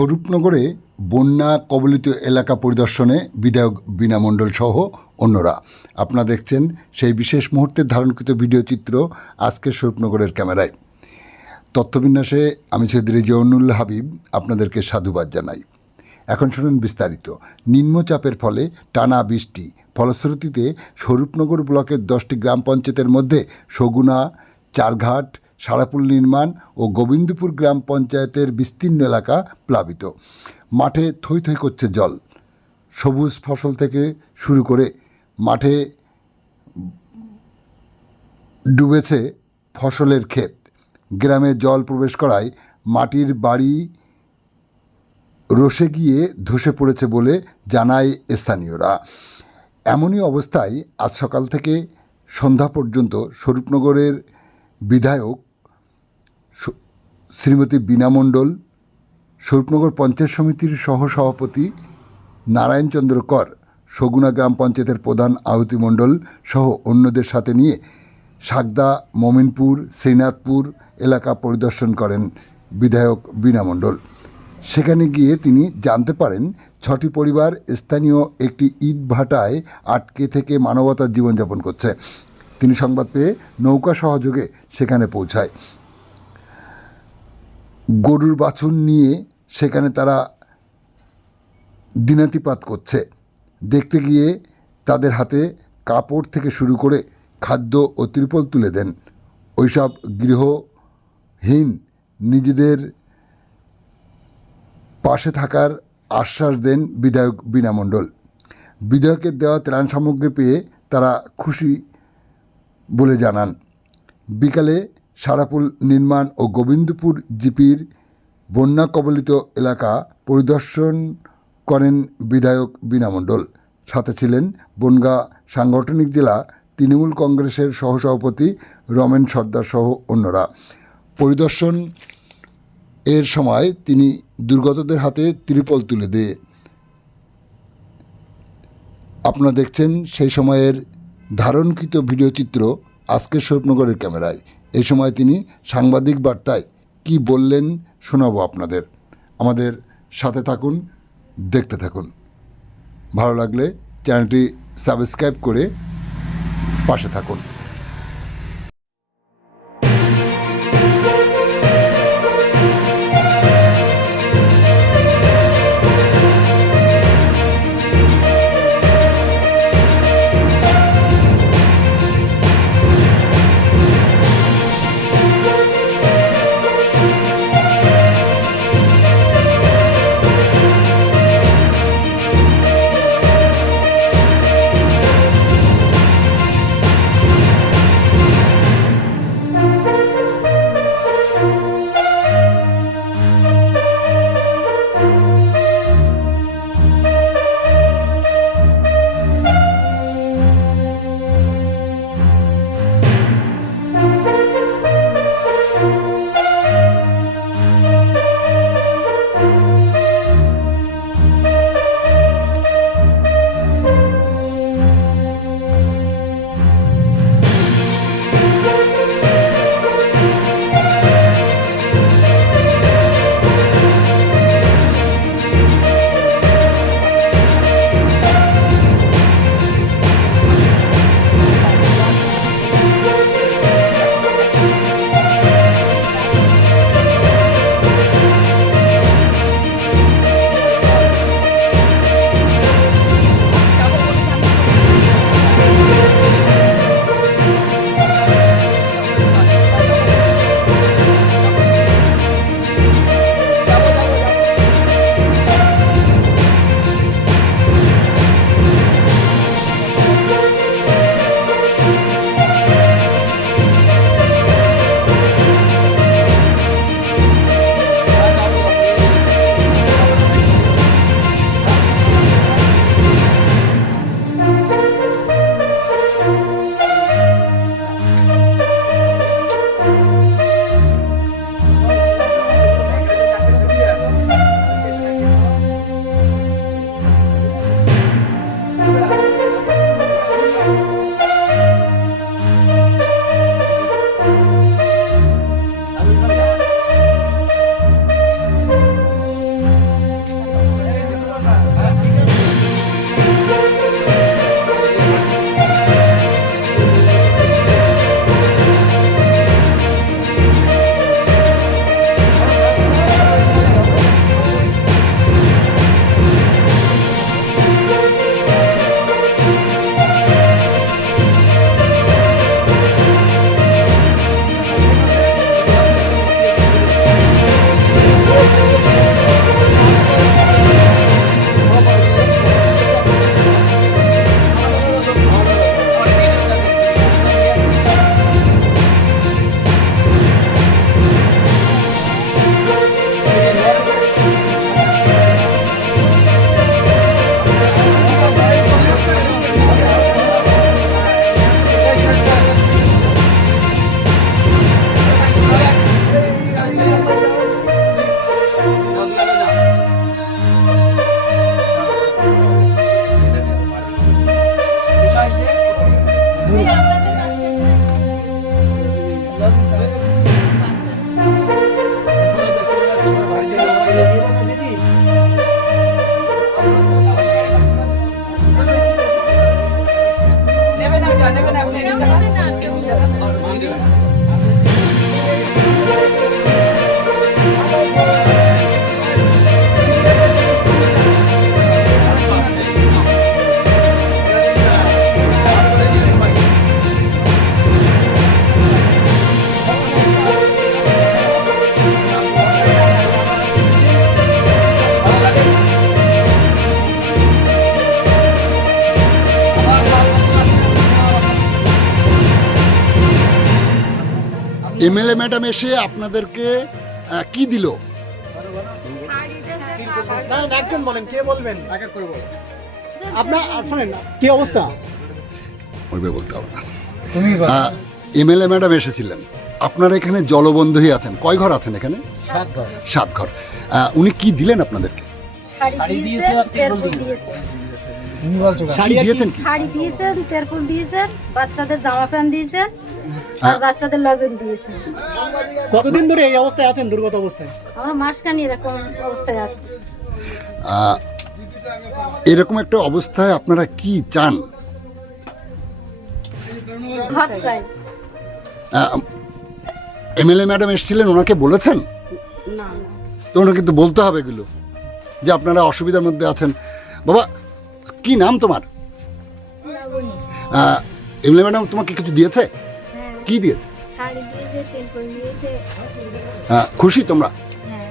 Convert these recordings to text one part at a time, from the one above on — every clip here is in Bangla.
স্বরূপনগরে বন্যা কবলিত এলাকা পরিদর্শনে বিধায়ক বীণা মণ্ডল সহ অন্যরা। আপনারা দেখছেন সেই বিশেষ মুহূর্তের ধারণকৃত ভিডিও চিত্র আজকের স্বরূপনগরের ক্যামেরায়। তথ্যবিন্যাসে আমি সৈয়দ রেজিউনুল হাবিব আপনাদেরকে সাধুবাদ জানাই। এখন শুনুন বিস্তারিত। নিম্নচাপের ফলে টানা বৃষ্টি ফলশ্রুতিতে স্বরূপনগর ব্লকের 10টি গ্রাম পঞ্চায়েতের মধ্যে সগুনা, চারঘাট, সারাপুল নির্মাণ ও গোবিন্দপুর গ্রাম পঞ্চায়েতের বিস্তীর্ণ এলাকা প্লাবিত। মাঠে থই থই করছে জল। সবুজ ফসল থেকে শুরু করে মাঠে ডুবেছে ফসলের ক্ষেত। গ্রামে জল প্রবেশ করায় মাটির বাড়ি রসে গিয়ে ধসে পড়েছে বলে জানায় স্থানীয়রা। এমনই অবস্থায় আজ সকাল থেকে সন্ধ্যা পর্যন্ত স্বরূপনগরের বিধায়ক শ্রীমতী বীণা মণ্ডল, স্বরূপনগর পঞ্চায়েত সমিতির সহসভাপতি নারায়ণচন্দ্র কর, সগুনা গ্রাম পঞ্চায়েতের প্রধান আহুতি মণ্ডল সহ অন্যদের সাথে নিয়ে সাগদা, মমিনপুর, শ্রীনাথপুর এলাকা পরিদর্শন করেন বিধায়ক বীণা মণ্ডল। সেখানে গিয়ে তিনি জানতে পারেন 6টি পরিবার স্থানীয় একটি ইটভাটায় আটকে থেকে মানবতার জীবনযাপন করছে। তিনি সংবাদ পেয়ে নৌকা সহযোগে সেখানে পৌঁছায়। গরুর বাছুর নিয়ে সেখানে তারা দিনাতিপাত করছে। দেখতে গিয়ে তাদের হাতে কাপড় থেকে শুরু করে খাদ্য ও ত্রিপল তুলে দেন। ওইসব গৃহহীন নিজেদের পাশে থাকার আশ্বাস দেন বিধায়ক বীণা মণ্ডল। বিধায়কের দেওয়া ত্রাণ সামগ্রী পেয়ে তারা খুশি বলে জানান। বিকালে সারাপুল নির্মাণ ও গোবিন্দপুর জিপির বন্যা কবলিত এলাকা পরিদর্শন করেন বিধায়ক বীণা মণ্ডল। সাথে ছিলেন বনগাঁ সাংগঠনিক জেলা তৃণমূল কংগ্রেসের সহসভাপতি রমেন সর্দার সহ অন্যরা। পরিদর্শন এর সময় তিনি দুর্গতদের হাতে ত্রিপল তুলে দেন। আপনারা দেখছেন সেই সময়ের ধারণকৃত ভিডিও চিত্র আজকের স্বরূপনগরের ক্যামেরায়। এই সময় তিনি সাংবাদিক বার্তায় কি বললেন শোনাবো আপনাদের। আমাদের সাথে থাকুন, দেখতে থাকুন। ভালো লাগলে চ্যানেলটি সাবস্ক্রাইব করে পাশে থাকুন। এমএলএ ম্যাডাম এসে আপনাদেরকে কি দিল? একজন বলেন, কে বলবেন? আপনার শোনেন কি অবস্থা? ওইভাবে বলতে হবে না। এমএলএ ম্যাডাম এসেছিলেন, আপনারা এখানে জলবন্ধ হয়ে আছেন, কয় ঘর আছেন এখানে? 7 ঘর। উনি কি দিলেন আপনাদেরকে? শাড়ি দিয়েছে, তেরপল দিয়েছে। শাড়ি দিয়েছেন কি? শাড়ি দিয়েছেন, তেরপল দিয়েছেন, বাচ্চাদের জামা প্যান্ট দিয়েছেন, আর বাচ্চাদের লজেন দিয়েছেন। কতদিন ধরে এই অবস্থায় আছেন, দুর্গত অবস্থায়? আমরা মাসখানি এরকম অবস্থায় আছি। এরকম একটা অবস্থায় আপনারা কি চান? ঘর চাই। এমএলএ ম্যাডাম এসেছিলেন, ওনাকে বলেছেন? না, তো ওনাকে কিন্তু বলতে হবে এগুলো, যে আপনারা অসুবিধার মধ্যে আছেন। বাবা, কি নাম তোমার? এমএলএ ম্যাডাম তোমাকে কিছু দিয়েছে? কি দিয়েছে? শাড়ি দিয়েছে, তেরপল দিয়েছে। খুশি তোমরা? হ্যাঁ।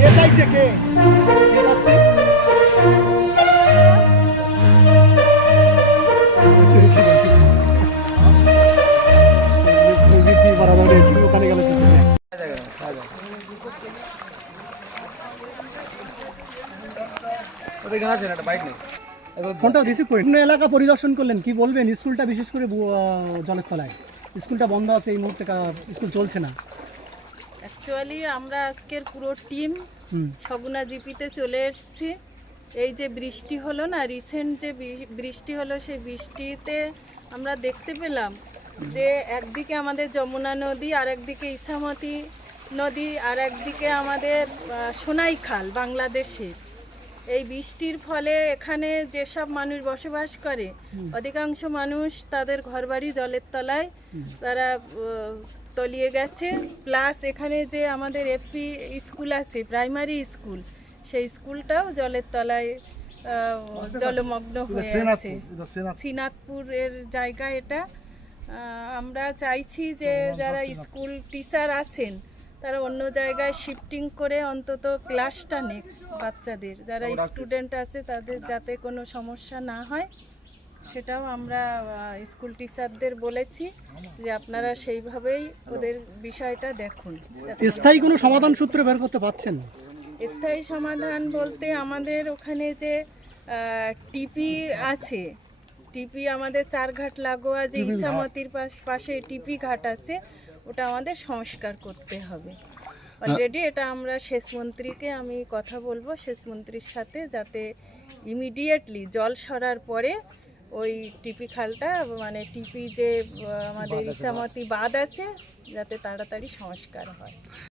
কে চাইছে? কে চাচ্ছে? ওখানে গেল ফোনটা রিসিভ করি। এলাকা পরিদর্শন করলেন, কি বলবেন? স্কুলটা বিশেষ করে জলের তলায়, স্কুলটা বন্ধ আছে এই মুহূর্তে, স্কুল চলছে না। অ্যাকচুয়ালি আমরা আজকের পুরো টিম সগুনা জিপিতে চলে এসেছি। এই যে বৃষ্টি হলো না, রিসেন্ট যে বৃষ্টি হলো, সেই বৃষ্টিতে আমরা দেখতে পেলাম যে একদিকে আমাদের যমুনা নদী, আর একদিকে ইসামতি নদী, আর একদিকে আমাদের সোনাইখাল বাংলাদেশের। এই বৃষ্টির ফলে এখানে যেসব মানুষ বসবাস করে, অধিকাংশ মানুষ তাদের ঘরবাড়ি জলের তলায় তারা তলিয়ে গেছে। প্লাস এখানে যে আমাদের এফপি স্কুল আছে, প্রাইমারি স্কুল, সেই স্কুলটাও জলের তলায় জলমগ্ন হয়ে আছে। শ্রীনাথপুরের জায়গা এটা। আমরা চাইছি যে যারা স্কুল টিচার আছেন তারা অন্য জায়গায় শিফটিং করে অন্তত ক্লাসটা নেক, বাচ্চাদের যারা স্টুডেন্ট আছে তাদের যাতে কোনো সমস্যা না হয় সেটাও আমরা স্কুল টিচারদের বলেছি যে আপনারা সেইভাবেই ওদের বিষয়টা দেখুন। স্থায়ী কোনো সমাধান সূত্র বের করতে পারছেন? স্থায়ী সমাধান বলতে আমাদের ওখানে যে টিপি আছে, টিপি আমাদের চারঘাট লাগোয়া যে ইছামতির পাশে টিপি ঘাট আছে, ওটা আমাদের সংস্কার করতে হবে। অলরেডি এটা আমরা সেচ মন্ত্রীকে আমি কথা বলবো, সেচ মন্ত্রীর সাথে, যাতে ইমিডিয়েটলি জল সরার পরে ওই টিপি খালটা মানে টিপি যে আমাদের ইছামতি বাঁধ আছে যাতে তাড়াতাড়ি সংস্কার হয়।